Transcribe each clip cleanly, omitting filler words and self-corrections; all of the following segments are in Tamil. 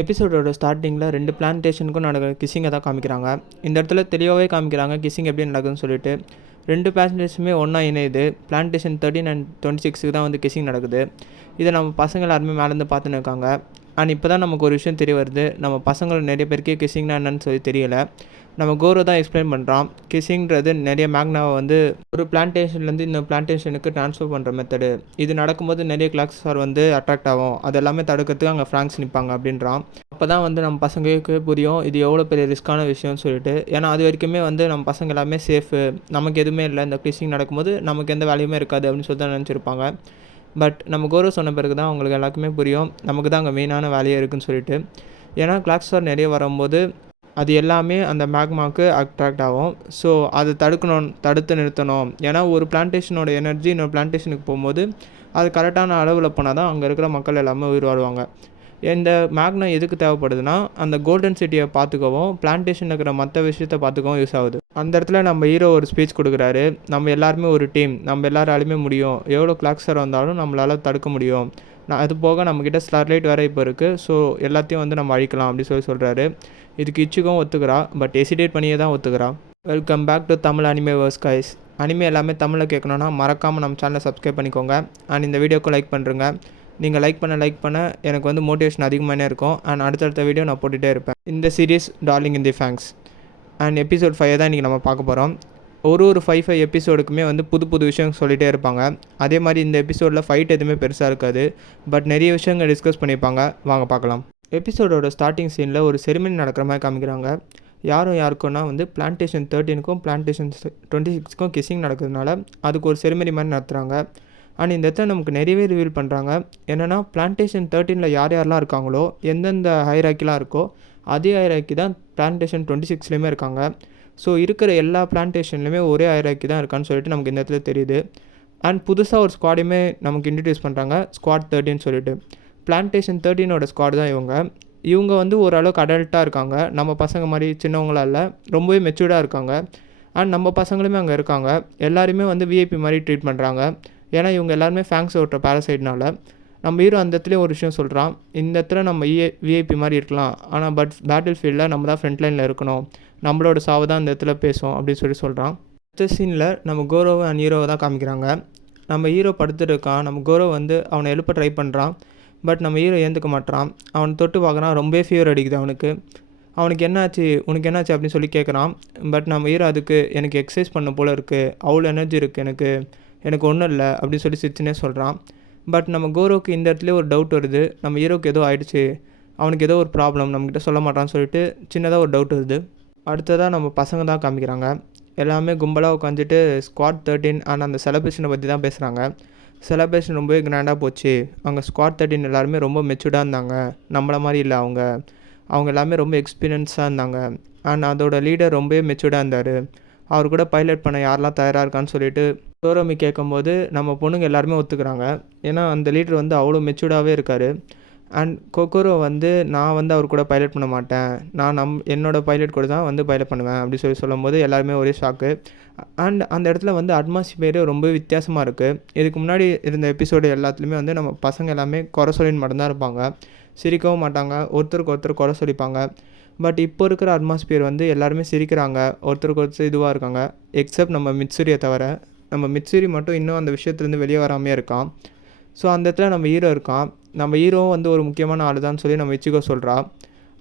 எபிசோடோட ஸ்டார்டிங்கில் 2 பிளான்டேஷனுக்கும் நடக்கிற கிஸ்ஸிங்கை தான் காமிக்கிறாங்க. இந்த இடத்துல தெளிவாகவே காமிக்கிறாங்க கிஸ்ஸிங் எப்படி நடக்குதுன்னு சொல்லிட்டு. 2 பிளான்டேஷனுமே ஒன்றா இணையுது. பிளான்டேஷன் 13 and 26க்கு தான் வந்து கிஸ்ஸிங் நடக்குது. இதை நம்ம பசங்க எல்லாருமே மேலேருந்து பார்த்துன்னு இருக்காங்க. அண்ட் இப்போ தான் நமக்கு ஒரு விஷயம் தெரிய வருது. நம்ம பசங்கள் நிறைய பேருக்கே கிஸ்ஸிங்னா என்னன்னு சொல்லி தெரியலை. நம்ம கோரோ தான் எக்ஸ்பிளைன் பண்ணுறான். கிஸ்ஸிங்கிறது நிறைய மேக்னாவை வந்து ஒரு பிளான்டேஷன்லேருந்து இன்னொரு பிளான்டேஷனுக்கு ட்ரான்ஸ்ஃபர் பண்ணுற மெத்தடு. இது நடக்கும்போது நிறைய கிளாக்ஸார் வந்து அட்ராக்ட் ஆகும். அது எல்லாமே தடுக்கிறதுக்கு அங்கே ஃப்ராங்க்ஸ் நிற்பாங்க அப்படின்றான். அப்போ தான் வந்து நம்ம பசங்களுக்கு புரியும் இது எவ்வளோ பெரிய ரிஸ்க்கான விஷயம்னு சொல்லிட்டு. ஏன்னா அது வரைக்குமே வந்து நம்ம பசங்க எல்லாமே சேஃபு, நமக்கு எதுவுமே இல்லை, இந்த கிஸ்ஸிங் நடக்கும்போது நமக்கு எந்த வேலையுமே இருக்காது அப்படின்னு சொல்லி தான் நினச்சிருப்பாங்க. பட் நம்ம கோரோ சொன்ன பிறகு தான் அவங்களுக்கு எல்லாருக்குமே புரியும் நமக்கு தான் அங்கே மெயினான வேலையே இருக்குதுன்னு சொல்லிட்டு. ஏன்னா கிளாக்ஸார் நிறைய வரும்போது அது எல்லாமே அந்த மேக்மாவுக்கு அட்ராக்ட் ஆகும். ஸோ அதை தடுத்து நிறுத்தணும். ஏன்னா ஒரு பிளான்டேஷனோட எனர்ஜி இன்னொரு பிளான்டேஷனுக்கு போகும்போது அது கரெக்டான அளவில் போனால் தான் அங்கே இருக்கிற மக்கள் எல்லாமே உயிர் வாழ்வாங்க. இந்த மேக்னா எதுக்கு தேவைப்படுதுன்னா அந்த கோல்டன் சிட்டியை பார்த்துக்கவும் பிளான்டேஷன் இருக்கிற மற்ற விஷயத்தை பார்த்துக்கவும் யூஸ் ஆகுது. அந்த இடத்துல நம்ம ஹீரோ ஒரு ஸ்பீச் கொடுக்குறாரு. நம்ம எல்லாருமே ஒரு டீம், நம்ம எல்லாராலையுமே முடியும், எவ்வளோ கிளாக்ஸர் வந்தாலும் நம்மளால் தடுக்க முடியும். அது போக நம்மக்கிட்ட ஸ்டார்லைட் வேறு இப்போ இருக்குது. ஸோ எல்லாத்தையும் வந்து நம்ம அழிக்கலாம் அப்படி சொல்கிறாரு. இதுக்கு இச்சுக்கும் ஒத்துக்கிறா, பட் ஹெசிடேட் பண்ணியே தான் ஒத்துக்கிறா. Welcome back to Tamil anime verse guys. Anime எல்லாமே தமிழில் கேட்கணுன்னா மறக்காமல் நம்ம சேனலை சப்ஸ்கிரைப் பண்ணிக்கோங்க. அண்ட் இந்த வீடியோக்கும் லைக் பண்ணுறேங்க. நீங்கள் லைக் பண்ண எனக்கு வந்து மோட்டிவேஷன் அதிகமாகவே இருக்கும். அண்ட் அடுத்தடுத்த வீடியோ நான் போட்டுகிட்டே இருப்பேன். இந்த series darling in the fangs and episode 5 தான் இன்றைக்கி நம்ம பார்க்க போகிறோம். ஒரு 5 எபிசோடுக்குமே வந்து புது விஷயம் சொல்லிகிட்டே இருப்பாங்க. அதே மாதிரி இந்த எபிசோடில் ஃபைட் எதுவுமே பெருசாக இருக்காது, பட் நிறைய விஷயங்கள் டிஸ்கஸ் பண்ணியிருப்பாங்க. வாங்க பார்க்கலாம். எபிசோடோட ஸ்டார்டிங் சீனில் ஒரு செரிமனி நடக்கிற மாதிரி காமிக்கிறாங்க. யாருக்குன்னா வந்து பிளான்டேஷன் 13க்கும் பிளான்டேஷன் 26க்கும் கிஸ்ஸிங் நடக்கிறதுனால அதுக்கு ஒரு செரிமனி மாதிரி நடத்துகிறாங்க. அண்ட் இந்த இடத்துல நமக்கு நிறையவே ரிவீல் பண்ணுறாங்க. என்னென்னா பிளான்டேஷன் 13ல் யாரெல்லாம் இருக்காங்களோ, எந்தெந்த ஹைராக்கிலாம் இருக்கோ அதே ஹைராக்கி தான் பிளான்டேஷன் 26லேயுமே இருக்காங்க. ஸோ இருக்கிற எல்லா பிளான்டேஷன்லையுமே ஒரே ஹைராக்கி தான் இருக்கான்னு சொல்லிட்டு நமக்கு இந்த இடத்துல தெரியுது. அண்ட் புதுசாக ஒரு ஸ்குவாடையுமே நமக்கு இன்ட்ரடியூஸ் பண்ணுறாங்க, ஸ்குவாட் 13 சொல்லிட்டு. பிளான்டேஷன் 13ஓட ஸ்குவாட் தான் இவங்க வந்து ஓரளவுக்கு அடல்ட்டாக இருக்காங்க. நம்ம பசங்க மாதிரி சின்னவங்களாம் இல்லை, ரொம்பவே மெச்சூர்டாக இருக்காங்க. அண்ட் நம்ம பசங்களுமே அங்கே இருக்காங்க. எல்லாருமே வந்து விஐபி மாதிரி ட்ரீட் பண்ணுறாங்க. ஏன்னா இவங்க எல்லாருமே ஃபேங்க்ஸ் ஓட்டுற பேரசைட்னால. நம்ம ஹீரோ அந்த இடத்துலையும் ஒரு விஷயம் சொல்கிறான், இந்த இடத்துல நம்ம விஐபி மாதிரி இருக்கலாம், ஆனால் பேட்டில் ஃபீல்டில் நம்ம தான் ஃப்ரண்ட் லைனில் இருக்கணும், நம்மளோட சாவு தான் அந்த இடத்துல பேசும் அப்படின்னு சொல்கிறான். அடுத்த சீனில் நம்ம கோரோவை அண்ட் ஹீரோவை தான் காமிக்கிறாங்க. நம்ம ஹீரோ படுத்துட்டு இருக்கான். நம்ம கோரோ வந்து அவனை எழுப்ப ட்ரை பண்ணுறான். பட் நம்ம ஹீரோ ஏந்துக்க மாட்டான். அவனை தொட்டு பார்க்குறான், ரொம்பவே ஃபீவர் அடிக்குது அவனுக்கு. உனக்கு என்னாச்சு அப்படின்னு சொல்லி கேட்குறான். பட் நம்ம ஹீரோ அதுக்கு எனக்கு எக்ஸசைஸ் பண்ண போல் இருக்குது, அவ்வளோ எனர்ஜி இருக்குது, எனக்கு ஒன்றும் இல்லை அப்படின்னு சொல்லி சிரிச்சுனே சொல்கிறான். பட் நம்ம கோரோவுக்கு இந்த இடத்துல ஒரு டவுட் வருது. நம்ம ஹீரோக்கு ஏதோ ஆயிடுச்சு, அவனுக்கு ஏதோ ஒரு ப்ராப்ளம், நம்மக்கிட்ட சொல்ல மாட்டான்னு சொல்லிட்டு சின்னதாக ஒரு டவுட் வருது. அடுத்ததாக நம்ம பசங்க தான் காமிக்கிறாங்க. எல்லாமே கும்பலாக உட்காந்துட்டு ஸ்குவாட் 13 ஆனால் அந்த செலிப்ரேஷனை பற்றி தான் பேசுகிறாங்க. செலிப்ரேஷன் ரொம்பவே கிராண்டாக போச்சு. அவங்க ஸ்குவாட் 13 எல்லாருமே ரொம்ப மெச்சூர்டாக இருந்தாங்க, நம்மள மாதிரி இல்லை. அவங்க எல்லாமே ரொம்ப எக்ஸ்பீரியன்ஸாக இருந்தாங்க. அண்ட் அதோட லீடர் ரொம்பவே மெச்சூர்டாக இருந்தார். அவர் கூட பைலட் பண்ண யாரெல்லாம் தயாராக இருக்கான்னு சொல்லிட்டு டோரோமி கேட்கும்போது நம்ம பொண்ணுங்க எல்லாருமே ஒத்துக்கிறாங்க. ஏன்னா அந்த லீடர் வந்து அவ்வளோ மெச்சூர்டாகவே இருக்கார். அண்ட் கொக்கோரோ வந்து நான் வந்து அவர் கூட பைலட் பண்ண மாட்டேன், நான் என்னோடய பைலட் கூட தான் வந்து பைலட் பண்ணுவேன் அப்படி சொல்லும்போது எல்லாருமே ஒரே ஷாக்கு. அண்ட் அந்த இடத்துல வந்து அட்மாஸ்பியரே ரொம்ப வித்தியாசமாக இருக்குது. இதுக்கு முன்னாடி இருந்த எபிசோடு எல்லாத்துலேயுமே வந்து நம்ம பசங்க எல்லாமே குறை சொல்லின்னு மட்டும்தான் இருப்பாங்க, சிரிக்கவும் மாட்டாங்க, ஒருத்தருக்கு ஒருத்தர் குறை சொல்லிப்பாங்க. பட் இப்போ இருக்கிற அட்மாஸ்பியர் வந்து எல்லாருமே சிரிக்கிறாங்க, ஒருத்தருக்கு ஒருத்தர் இதுவாக இருக்காங்க. எக்ஸப்ட் நம்ம மிட்சூரியை தவிர. நம்ம மிட்சூரி மட்டும் இன்னும் அந்த விஷயத்துலேருந்து வெளியே வராமே இருக்கான். ஸோ அந்த இடத்துல நம்ம ஹீரோ இருக்கான். நம்ம ஹீரோவும் வந்து ஒரு முக்கியமான ஆள் தான் சொல்லி நம்ம இச்சிகோ சொல்கிறா.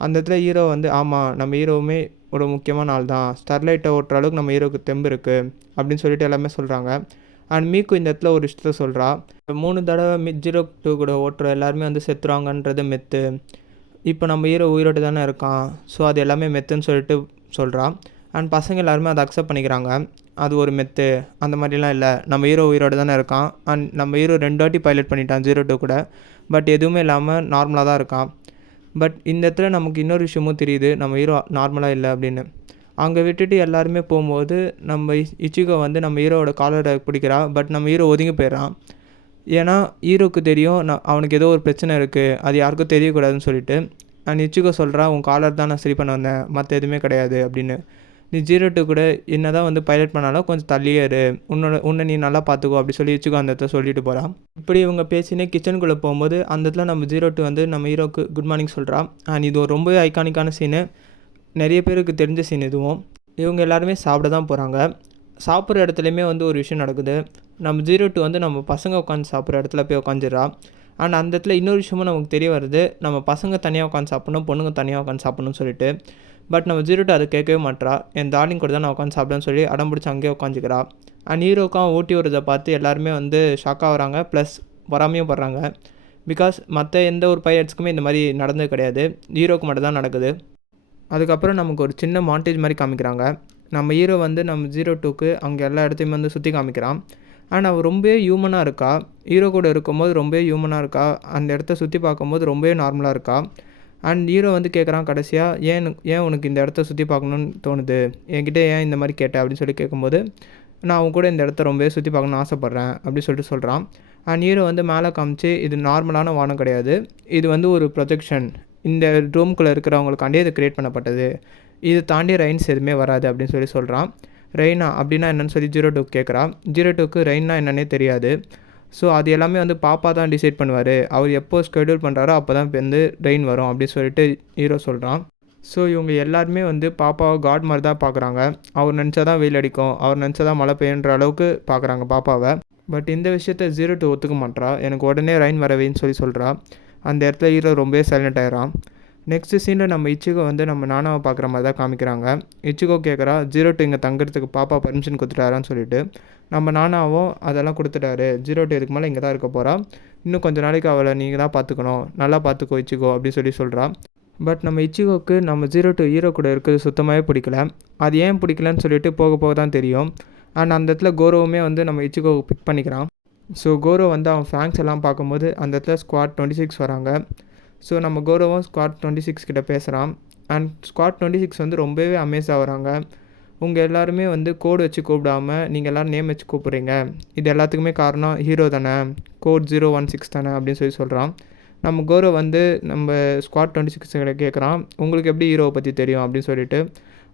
அந்த இடத்துல ஹீரோ வந்து ஆமாம், நம்ம ஹீரோவுமே ஒரு முக்கியமான ஆள் தான், ஸ்டர்லைட்டை ஓட்டுற அளவுக்கு நம்ம ஹீரோவுக்கு தெம்பு இருக்குது அப்படின்னு சொல்லிட்டு எல்லாமே சொல்கிறாங்க. அண்ட் மீக்கு இந்த இடத்துல ஒரு விஷயத்த சொல்கிறா, 3 தடவை Mid-02 கூட ஓட்டுற எல்லாருமே வந்து செத்துருவாங்கன்றது மெத்து, இப்போ நம்ம ஹீரோ உயிரோடு தானே இருக்கான், ஸோ அது எல்லாமே மெத்துன்னு சொல்லிட்டு சொல்கிறான். அண்ட் பசங்க எல்லாருமே அதை அக்செப்ட் பண்ணிக்கிறாங்க, அது ஒரு மெத்து, அந்த மாதிரிலாம் இல்லை, நம்ம ஹீரோ உயிரோடு தானே இருக்கான். அண்ட் நம்ம ஹீரோ 2 வாட்டி பைலட் பண்ணிட்டான் 02 கூட, பட் எதுவுமே இல்லாமல் நார்மலாக தான் இருக்கான். பட் இந்த இடத்துல நமக்கு இன்னொரு விஷயமும் தெரியுது, நம்ம ஹீரோ நார்மலாக இல்லை அப்படின்னு. அங்கே விட்டுட்டு எல்லாருமே போகும்போது நம்ம இச்சிகோ வந்து நம்ம ஹீரோவோட காலரை பிடிக்கிறா. பட் நம்ம ஹீரோ ஒதுங்கி போயிடறான். ஏன்னா ஹீரோவுக்கு தெரியும் அவனுக்கு ஏதோ ஒரு பிரச்சனை இருக்குது, அது யாருக்கும் தெரியக்கூடாதுன்னு சொல்லிட்டு. அண்ட் இச்சிகோ சொல்கிறா, உன் காலர் தான் நான் சரி பண்ண வந்தேன், மற்ற எதுவுமே கிடையாது அப்படின்னு. நீ 0-2 கூட என்ன தான் வந்து பைலட் பண்ணாலும் கொஞ்சம் தள்ளியே இரு, உன்னை நீ நல்லா பார்த்துக்கோ அப்படி சொல்லி இச்சிகோ அந்த இடத்துல சொல்லிட்டு போகிறான். இப்படி இவங்க பேசினே கிச்சனுக்குள்ளே போகும்போது அந்த இடத்துல நம்ம 0-2 வந்து நம்ம ஹீரோக்கு குட் மார்னிங் சொல்கிறான். அண்ட் இது ஒரு ரொம்பவே ஐகானிக்கான சீனு, நிறைய பேருக்கு தெரிஞ்ச சீன் இதுவும். இவங்க எல்லாருமே சாப்பிட தான் போகிறாங்க. சாப்பிட்ற இடத்துலையுமே வந்து ஒரு விஷயம் நடக்குது. நம்ம 0-2 வந்து நம்ம பசங்க உட்காந்து சாப்பிட்ற இடத்துல போய் உட்காந்துடுறா. அண்ட் அந்த இடத்துல இன்னொரு விஷயமும் நமக்கு தெரிய வருது, நம்ம பசங்க தனியாக உட்காந்து சாப்பிட்ணும், பொண்ணுங்க தனியாக உட்காந்து சாப்பிட்ணும்னு சொல்லிட்டு. பட் நம்ம 0-2 அதை கேட்கவே மாட்றா. என் டார்லிங் கூட தான் நான் உட்காந்து சாப்பிடுன்னு சொல்லி அடம் பிடிச்சி அங்கேயே உட்காந்துக்கிறா. அண்ட் ஹீரோக்கும் ஊட்டி வரதை பார்த்து எல்லாருமே வந்து ஷாக்காக வராங்க, ப்ளஸ் பொறாமையும் படுறாங்க. பிகாஸ் மற்ற எந்த ஒரு பைலட்ஸ்க்குமே இந்த மாதிரி நடந்தது கிடையாது, ஹீரோக்கு மட்டும் தான் நடக்குது. அதுக்கப்புறம் நமக்கு ஒரு சின்ன மாண்டேஜ் மாதிரி காமிக்கிறாங்க. நம்ம ஹீரோ வந்து நம்ம 0-2க்கு அங்கே எல்லா இடத்தையுமே வந்து சுற்றி காமிக்கிறான். அண்ட் அவள் ரொம்பவே ஹியூமனாக இருக்கா. ஹீரோ கூட இருக்கும்போது ரொம்பவே ஹியூமனாக இருக்கா. அந்த இடத்த சுற்றி பார்க்கும்போது ரொம்பவே நார்மலாக இருக்கா. அண்ட் ஹீரோ வந்து கேட்குறான் கடைசியாக, ஏன் உனக்கு இந்த இடத்த சுற்றி பார்க்கணுன்னு தோணுது, என்கிட்ட ஏன் இந்த மாதிரி கேட்டேன் அப்படின்னு சொல்லி கேட்கும்போது, நான் அவன் கூட இந்த இடத்த ரொம்பவே சுற்றி பார்க்கணுன்னு ஆசைப்பட்றேன் அப்படின்னு சொல்லிட்டு சொல்கிறான். அண்ட் ஹீரோ வந்து மேலே காமிச்சு, இது நார்மலான வானம் கிடையாது, இது வந்து ஒரு ப்ரொஜெக்ஷன், இந்த ரூம்குள்ளே இருக்கிறவங்களுக்காண்டே இது க்ரியேட் பண்ணப்பட்டது, இது தாண்டி ரெயின்ஸ் எதுவுமே வராது அப்படின்னு சொல்லி சொல்கிறான். ரெயினா அப்படின்னா என்னென்னு சொல்லி 0-2 கேட்குறான். 0-2க்கு ரெயின்னா என்னன்னே தெரியாது. ஸோ அது எல்லாமே வந்து பாப்பா தான் டிசைட் பண்ணுவார், அவர் எப்போ ஸ்கெடியூல் பண்ணுறாரோ அப்போ தான் வந்து ரெயின் வரும் அப்படின்னு சொல்லிட்டு ஹீரோ சொல்கிறான். ஸோ இவங்க எல்லாருமே வந்து பாப்பாவை காட் மாதிரி தான் பார்க்குறாங்க. அவர் நினச்சா தான் வெயில் அடிக்கும், அவர் நினச்சா தான் மழை பெய்யுன்ற அளவுக்கு பார்க்குறாங்க பாப்பாவை. பட் இந்த விஷயத்த 0-2 ஒத்துக்க மாட்றா. எனக்கு உடனே ரெயின் வரவேன்னு சொல்லி சொல்கிறா. அந்த இடத்துல ஹீரோ ரொம்பவே சைலண்ட் ஆகிறான். நெக்ஸ்ட் சீனில் நம்ம இச்சிகோ வந்து நம்ம நானாவை பார்க்குற மாதிரி தான் காமிக்கிறாங்க. இச்சிகோ கேட்குறா 0-2 இங்கே தங்குறதுக்கு பாப்பா பர்மிஷன் கொடுத்துட்டாரான்னு சொல்லிட்டு. நம்ம நானாவும் அதெல்லாம் கொடுத்துட்டாரு, 0-2 இதுக்கு மேலே இங்கே தான் இருக்க போகிறா, இன்னும் கொஞ்சம் நாளைக்கு அவளை நீங்கள் தான் பார்த்துக்கணும், நல்லா பார்த்துக்கோ இச்சிகோ அப்படின்னு சொல்லி சொல்கிறா. பட் நம்ம இச்சிகோக்கு நம்ம 0-2 ஹீரோ கூட இருக்கிறது சுத்தமாகவே பிடிக்கல. அது ஏன் பிடிக்கலன்னு சொல்லிட்டு போக போக தான் தெரியும். அண்ட் அந்த இடத்துல கோரோவுமே வந்து நம்ம இச்சிகோ பிக் பண்ணிக்கிறான். ஸோ கோரோ வந்து அவன் ஃபேங்ஸ் எல்லாம் பார்க்கும்போது அந்த இடத்துல ஸ்குவாட் 26 வராங்க. ஸோ நம்ம கோரோவும் ஸ்குவாட் 26 கிட்ட பேசுகிறான். அண்ட் ஸ்குவாட் 26 வந்து ரொம்பவே அமேஸ் ஆகிறாங்க. உங்கள் எல்லாருமே வந்து கோடு வச்சு கூப்பிடாம நீங்கள் எல்லோரும் நேம் வச்சு கூப்பிட்றீங்க, இது எல்லாத்துக்குமே காரணம் ஹீரோ தானே, கோட் 016 தானே அப்படின்னு சொல்லி சொல்கிறான். நம்ம கோரோ வந்து நம்ம ஸ்குவாட் 26 கேட்குறான், உங்களுக்கு எப்படி ஹீரோவை பற்றி தெரியும் அப்படின்னு சொல்லிட்டு.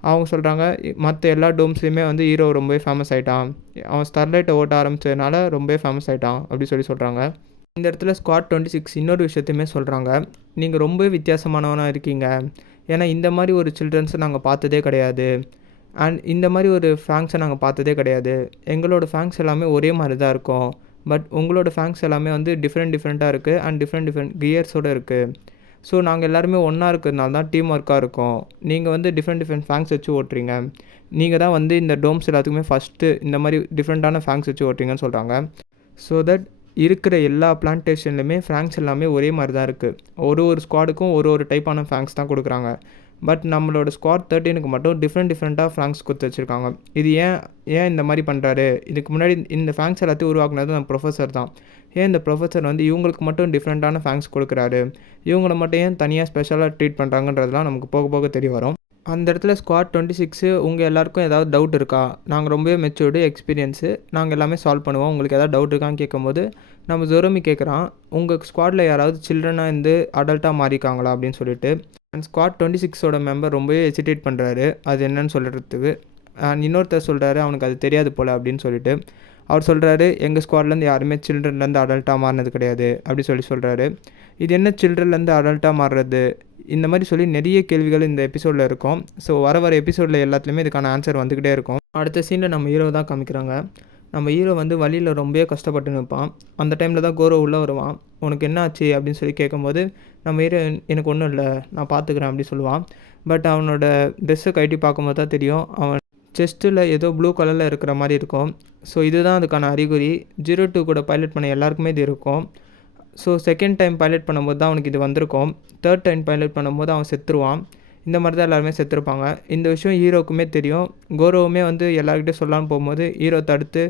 அவங்க சொல்கிறாங்க, மற்ற எல்லா டோம்ஸ்லேயுமே வந்து ஹீரோ ரொம்பவே ஃபேமஸ் ஆகிட்டான், அவன் ஸ்டர்லைட்டை ஓட்ட ஆரம்பித்ததுனால ரொம்பவே ஃபேமஸ் ஆகிட்டான் அப்படின்னு சொல்லி சொல்கிறாங்க. இந்த இடத்துல ஸ்குவாட் 26 இன்னொரு விஷயத்தையுமே சொல்கிறாங்க, நீங்கள் ரொம்பவே வித்தியாசமானவனாக இருக்கீங்க, ஏன்னா இந்த மாதிரி ஒரு சில்ட்ரன்ஸை நாங்கள் பார்த்ததே கிடையாது, அண்ட் இந்த மாதிரி ஒரு ஃபேங்ஸை நாங்கள் பார்த்ததே கிடையாது, எங்களோட ஃபேங்ஸ் எல்லாமே ஒரே மாதிரி தான் இருக்கும், பட் உங்களோட ஃபேங்ஸ் எல்லாமே வந்து டிஃப்ரெண்ட்டாக இருக்குது அண்ட் டிஃப்ரெண்ட் கியர்ஸோடு இருக்குது. ஸோ நாங்கள் எல்லாருமே ஒன்றா இருக்கிறதுனால தான் டீம் ஒர்க்காக இருக்கும், நீங்கள் வந்து டிஃப்ரெண்ட் ஃபேங்ஸ் வச்சு ஓட்டுறீங்க, நீங்கள் தான் வந்து இந்த டோம்ஸ் எல்லாத்துக்குமே ஃபஸ்ட்டு இந்த மாதிரி டிஃப்ரெண்ட்டான ஃபேங்ஸ் வச்சு ஓட்டுறீங்கன்னு சொல்கிறாங்க. ஸோ தட் இருக்கிற எல்லா பிளான்டேஷன்லையுமே ஃபேங்ஸ் எல்லாமே ஒரே மாதிரி தான் இருக்குது, ஒரு ஸ்குவாடுக்கும் ஒரு டைப்பான ஃபேங்ஸ் தான் கொடுக்குறாங்க. பட் நம்மளோட ஸ்குவாட் 13க்கு மட்டும் டிஃப்ரெண்ட்டாக ஃபேங்ஸ் கொடுத்து வச்சுருக்காங்க. இது ஏன் இந்த மாதிரி பண்ணுறாரு, இதுக்கு முன்னாடி இந்த ஃபேங்ஸ் எல்லாத்தையும் உருவாக்குனது நம்ம ப்ரொஃபஸர் தான், ஏன் இந்த ப்ரொஃபஸர் வந்து இவங்களுக்கு மட்டும் டிஃப்ரெண்ட்டான ஃபேங்ஸ் கொடுக்குறாரு, இவங்கள மட்டும் ஏன் தனியாக ஸ்பெஷலாக ட்ரீட் பண்ணுறாங்கன்றதுலாம் நமக்கு போக போக தெரிய வரும். அந்த இடத்துல ஸ்குவாட் 26 உங்கள் எல்லாருக்கும் ஏதாவது டவுட் இருக்கா, நாங்கள் ரொம்பவே மெச்சூர்டு எக்ஸ்பீரியன்ஸு, நாங்கள் எல்லாமே சால்வ் பண்ணுவோம், உங்களுக்கு ஏதாவது டவுட் இருக்கான்னு கேட்கும்போது நம்ம ஜொரோமி கேட்குறான், உங்கள் ஸ்குவாடில் யாராவது சில்ட்ரனாக இருந்து அடல்ட்டாக மாறிக்காங்களா அப்படின்னு சொல்லிட்டு. அண்ட் ஸ்குவாட் 26ஓட மெம்பர் ரொம்பவே ஹெசிடேட் பண்ணுறாரு அது என்னன்னு சொல்கிறதுக்கு. அண்ட் இன்னொருத்தர் சொல்கிறாரு அவனுக்கு அது தெரியாது போல் அப்படின்னு சொல்லிட்டு. அவர் சொல்கிறாரு, எங்கள் ஸ்குவாட்லேருந்து யாருமே சில்ட்ரன்லேருந்து அடல்ட்டாக மாறினது கிடையாது அப்படி சொல்கிறாரு. இது என்ன சில்ட்ரன்லேருந்து அடல்ட்டாக மாறுறது, இந்த மாதிரி சொல்லி நிறைய கேள்விகள் இந்த எபிசோடில் இருக்கும். ஸோ வர எபிசோடில் எல்லாத்துலேயுமே இதுக்கான ஆன்சர் வந்துக்கிட்டே இருக்கும். அடுத்த சீனில் நம்ம ஹீரோ தான் காமிக்கிறாங்க. நம்ம ஹீரோ வந்து வழியில் ரொம்பவே கஷ்டப்பட்டு நிற்பான். அந்த டைமில் தான் கோரோ உள்ளே வருவான். உனக்கு என்ன ஆச்சு அப்படின்னு சொல்லி கேட்கும்போது நம்ம ஹீரோ எனக்கு ஒன்றும் இல்லை, நான் பார்த்துக்கிறேன் அப்படி சொல்லுவான். பட் அவனோட ட்ரெஸ்ஸை கட்டி பார்க்கும்போது தான் தெரியும், அவன் செஸ்ட்டில் ஏதோ ப்ளூ கலரில் இருக்கிற மாதிரி இருக்கும். ஸோ இதுதான் அதுக்கான அறிகுறி. 02 கூட பைலட் பண்ண எல்லாருக்குமே இது இருக்கும். ஸோ செகண்ட் டைம் பைலட் பண்ணும்போது தான் அவனுக்கு இது வந்திருக்கும். தேர்ட் டைம் பைலட் பண்ணும்போது அவன் செத்துருவான். இந்த மாதிரி தான் எல்லாருமே செத்துருப்பாங்க. இந்த விஷயம் ஹீரோக்குமே தெரியும். கோரோவுமே வந்து எல்லாருக்கிட்டையும் சொல்லலான்னு போகும்போது ஹீரோ தடுத்து,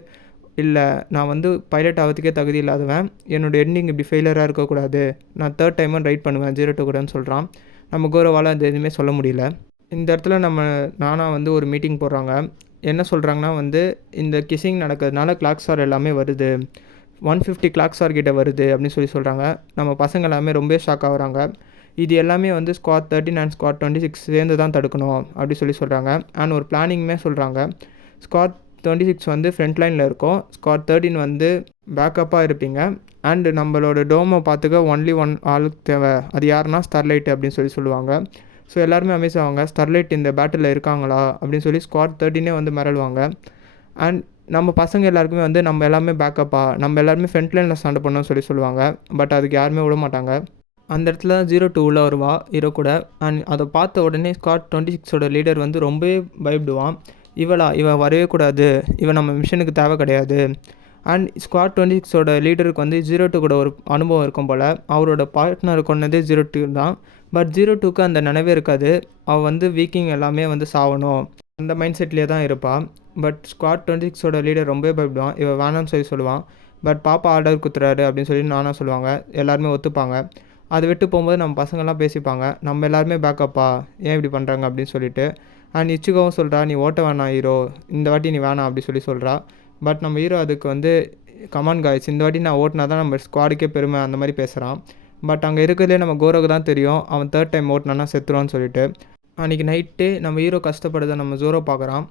இல்லை நான் வந்து பைலட் ஆகிறதுக்கே தகுதி இல்லாதவன், என்னோடய எண்டிங் இப்படி ஃபெயிலியராக இருக்கக்கூடாது, நான் தேர்ட் டைமும் ரைட் பண்ணுவேன் 02 கூடன்னு சொல்கிறான். நம்ம கோரோவால் அது எதுவுமே சொல்ல முடியல. இந்த இடத்துல நம்ம நானா வந்து ஒரு மீட்டிங் போடுறாங்க. என்ன சொல்கிறாங்கன்னா வந்து இந்த கிஸ்ஸிங் நடக்கிறதுனால கிளாக் ஸ்டார் எல்லாமே வருது, 150 கிளாக் ஸ்டார் கிட்ட வருது அப்படின்னு சொல்கிறாங்க. நம்ம பசங்க எல்லாமே ரொம்ப ஷாக் ஆகுறாங்க. இது எல்லாமே வந்து ஸ்குவாட் 13 அண்ட் ஸ்குவாட் 26 சேர்ந்து தான் தடுக்கணும் அப்படி சொல்கிறாங்க. அண்ட் ஒரு பிளானிங்குமே சொல்கிறாங்க. ஸ்குவாட் 26 வந்து ஃப்ரண்ட் லைனில் இருக்கும், ஸ்குவாட் 13 வந்து பேக்கப்பாக இருப்பீங்க. அண்டு நம்மளோட டோமை பார்த்துக்க ஒன்லி ஒன் ஆளுக்கு தேவை, அது யாருன்னா ஸ்டர்லைட் அப்படின்னு சொல்லுவாங்க. ஸோ எல்லாருமே அமேஸ் ஆவாங்க, ஸ்டர்லைட் இந்த பேட்டில் இருக்காங்களா அப்படின்னு சொல்லி ஸ்குவாட் 13 வந்து மிரளுவாங்க. அண்ட் நம்ம பசங்க எல்லாருக்குமே வந்து நம்ம எல்லாமே பேக்கப்பா, நம்ம எல்லாருமே ஃப்ரண்ட் லைனில் சண்டை பண்ணோம்னு சொல்லுவாங்க. பட் அதுக்கு யாருமே விட மாட்டாங்க. அந்த இடத்துல 02 உள்ளே வருவா ஹீரோ கூட. அண்ட் அதை பார்த்த உடனே ஸ்குவாட் 26ஓட லீடர் வந்து ரொம்பவே பயப்படுவான். இவன் வரவே கூடாது, இவன் நம்ம மிஷனுக்கு தேவை கிடையாது. அண்ட் ஸ்குவாட் 26ஓட லீடருக்கு வந்து 02 கூட ஒரு அனுபவம் இருக்கும் போல். அவரோட பார்ட்னர் கொண்டதே 02 தான். பட் 02க்கு அந்த நினைவே இருக்காது. அவள் வந்து வீக்கிங் எல்லாமே வந்து சாவணும் அந்த மைண்ட் செட்லேயே தான் இருப்பாள். பட் ஸ்குவாட் 26ஓட லீடர் ரொம்பவே பயப்படுவான். இவன் வேணான்னு சொல்லுவான். பட் பாப்பா ஆர்டர் குத்துறாரு அப்படின்னு சொல்லி நானாக சொல்லுவாங்க. எல்லாருமே ஒத்துப்பாங்க. அதை விட்டு போகும்போது நம்ம பசங்கள்லாம் பேசிப்பாங்க, நம்ம எல்லாருமே பேக்கப்பா, ஏன் இப்படி பண்ணுறாங்க அப்படின்னு சொல்லிட்டு. அண்ட் இச்சுகவும் சொல்கிறா, நீ ஓட்ட வேணாம் ஹீரோ, இந்த வாட்டி நீ வேணாம் அப்படி சொல்கிறா. பட் நம்ம ஹீரோ அதுக்கு வந்து கமான் காய்ஸ், இந்த வாட்டி நான் ஓட்டினா தான் நம்ம ஸ்குவாடுக்கே பெருமை அந்த மாதிரி பேசுகிறான். பட் அங்கே இருக்கிறதுலே நம்ம கோரோக்கு தான் தெரியும் அவன் 3rd டைம் ஓட்டினானா செத்துருவான்னு சொல்லிட்டு. அன்றைக்கி நைட்டு நம்ம ஹீரோ கஷ்டப்படுறத நம்ம ஜோரோ பார்க்குறான்.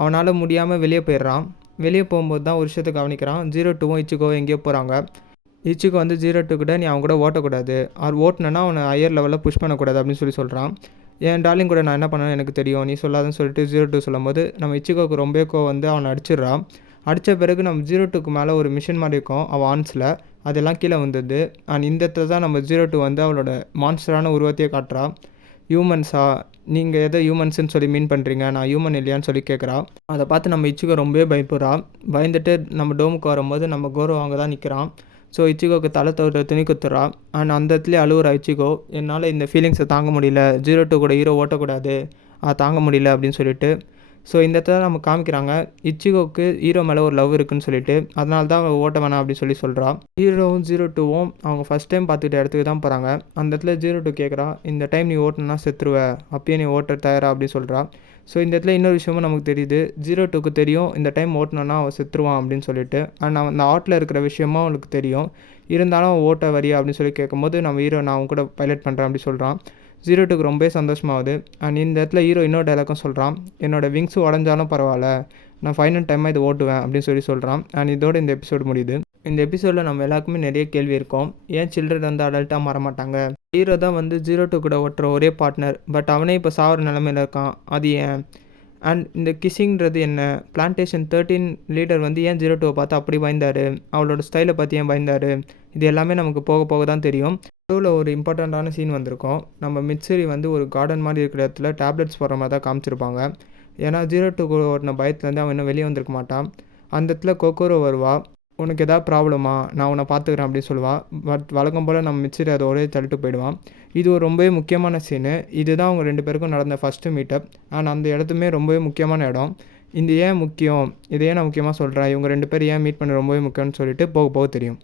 அவனால் முடியாமல் வெளியே போயிடுறான். வெளியே போகும்போது தான் ஒரு விஷயத்தை கவனிக்கிறான். 02வும் இச்சுக்கோவும் எங்கேயோ போகிறாங்க. இச்சுக்கு வந்து 02 கூட நீ அவன் கூட ஓட்டக்கூடாது, அவர் ஓட்டினா அவனை ஹையர் லெவலில் புஷ் பண்ணக்கூடாது அப்படின்னு சொல்கிறான். என் டார்லிங் கூட நான் என்ன பண்ணேன்னு எனக்கு தெரியும், நீ சொல்லாதுன்னு சொல்லிட்டு 02 சொல்லும்போது நம்ம இச்சுக்கோக்கு ரொம்ப வந்து அவனை அடிச்சிடுறான். அடித்த பிறகு நம்ம 02க்கு மேலே ஒரு மிஷின் மாதிரி இருக்கும் அவன் ஆன்ஸில், அதெல்லாம் கீழே வந்தது. அண்ட் இந்த இடத்துல தான் நம்ம 02 வந்து அவளோட மான்ஸ்டரான உருவத்தையே காட்டுறா. ஹியூமன்ஸா, நீங்கள் எதை ஹியூமன்ஸுன்னு சொல்லி மீன் பண்ணுறீங்க, நான் ஹியூமன் இல்லையான்னு சொல்லி கேட்குறா. அதை பார்த்து நம்ம இச்சுக்கோ ரொம்பவே பயப்படுறா. பயந்துட்டு நம்ம டோமுக்கு வரும்போது நம்ம கோரோ அங்கே தான் நிற்கிறான். ஸோ இச்சிகோக்கு தலை தவிர துணி குத்துறா. அண்ட் அந்த இடத்துல அழுவுறா இச்சிகோ, என்னால் இந்த ஃபீலிங்ஸை தாங்க முடியல, 02 கூட ஹீரோ ஓட்டக்கூடாது, தாங்க முடியல அப்படின்னு சொல்லிட்டு. ஸோ இந்த இடத்துல நம்ம காமிக்கிறாங்க இச்சிகோக்கு ஹீரோ மேலே ஒரு லவ் இருக்குன்னு சொல்லிட்டு, அதனால தான் அவள் ஓட்ட வேணாம் அப்படின்னு சொல்கிறா. ஹீரோவும் 02வும் அவங்க ஃபஸ்ட் டைம் பார்த்துக்கிட்ட இடத்துக்கு தான் போகிறாங்க. அந்த இடத்துல 02 கேட்குறா, இந்த டைம் நீ ஓட்டணுன்னா செத்துருவ, அப்பயே நீ ஓட்ட தயாரா அப்படின்னு சொல்கிறா. ஸோ இந்த இடத்துல இன்னொரு விஷயமும் நமக்கு தெரியுது, 02க்கு தெரியும் இந்த டைம் ஓட்டினான்னா அவன் செத்துருவான் அப்படின்னு சொல்லிட்டு. அண்ட் அவன் அந்த ஆட்டில் இருக்கிற விஷயமும் அவனுக்கு தெரியும். இருந்தாலும் அவன் ஓட்ட வரியா அப்படின்னு சொல்லி கேட்கும்போது நம்ம ஹீரோ நான் அவன் கூட பைலட் பண்ணுறேன் அப்படின்னு சொல்கிறான். 02க்கு ரொம்பவே சந்தோஷமாகுது. அண்ட் இந்த இடத்துல ஹீரோ இன்னொரு டைலாக்கும் சொல்கிறான், என்னோட விங்ஸு உடஞ்சாலும் பரவாயில்ல, நான் ஃபைனல் டைமாக இதை ஓட்டுவேன் அப்படின்னு சொல்கிறான். அண்ட் இதோட இந்த எபிசோடு முடியுது. இந்த எபிசோடில் நம்ம எல்லாருக்குமே நிறைய கேள்வி இருக்கும். ஏன் சில்ட்ரன் வந்து அடல்ட்டாக மாற மாட்டாங்க? ஹீரோ தான் வந்து 02 கூட ஓட்டுற ஒரே பார்ட்னர், பட் அவனே இப்போ சாகிற நிலமையில் இருக்கான், அது ஏன்? அண்ட் இந்த கிஸ்ஸிங்கிறது என்ன? பிளான்டேஷன் 13 லீடர் வந்து ஏன் 02வை பார்த்து அப்படி பயந்தார்? அவளோட ஸ்டைலை பார்த்து ஏன் பயந்தார்? இது எல்லாமே நமக்கு போக போக தான் தெரியும். நடுவில் ஒரு இம்பார்ட்டண்ட்டான சீன் வந்திருக்கும். நம்ம மிட்சரி வந்து ஒரு கார்டன் மாதிரி இருக்கிற இடத்துல டேப்லெட்ஸ் போடுற மாதிரி தான் காமிச்சிருப்பாங்க. ஏன்னா 02 கூட ஓட்டின பயத்துலேருந்து அவன் இன்னும் வெளியே வந்திருக்க மாட்டான். அந்த இடத்துல கொக்கோரோ வருவா, உனக்கு எதாவது ப்ராப்ளமா, நான் உன்னை பார்த்துக்கிறேன் அப்படின்னு சொல்லுவாள். பட் வழக்கம் போல் நம்ம மிட்சரி அதை ஒரே தள்ளிட்டு போயிடுவான். இது ஒரு ரொம்பவே முக்கியமான சீனு. இதுதான் அவங்க 2 பேருக்கும் நடந்த ஃபஸ்ட்டு மீட்டப். ஆனால் அந்த இடத்துமே ரொம்பவே முக்கியமான இடம். இது ஏன் முக்கியம், இதை ஏன் நான் முக்கியமாக சொல்கிறேன், இவங்க 2 பேர் ஏன் மீட் பண்ண ரொம்பவே முக்கியம்னு சொல்லிட்டு போக போக தெரியும்.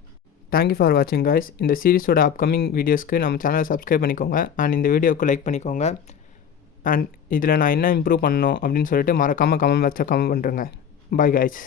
தேங்க்யூ ஃபார் வாட்சிங் காய்ஸ். இந்த சீரிஸோட அப்கமிங் வீடியோஸ்க்கு நம்ம சேனலை சப்ஸ்கிரைப் பண்ணிக்கோங்க. அண்ட் இந்த வீடியோவுக்கு லைக் பண்ணிக்கோங்க. அண்ட் இதில் நான் என்ன இம்ப்ரூவ் பண்ணணும் அப்படின்னு சொல்லிட்டு மறக்காமல் கமெண்ட் பாக்ஸில் கமெண்ட் பண்ணுறேங்க. Bye guys.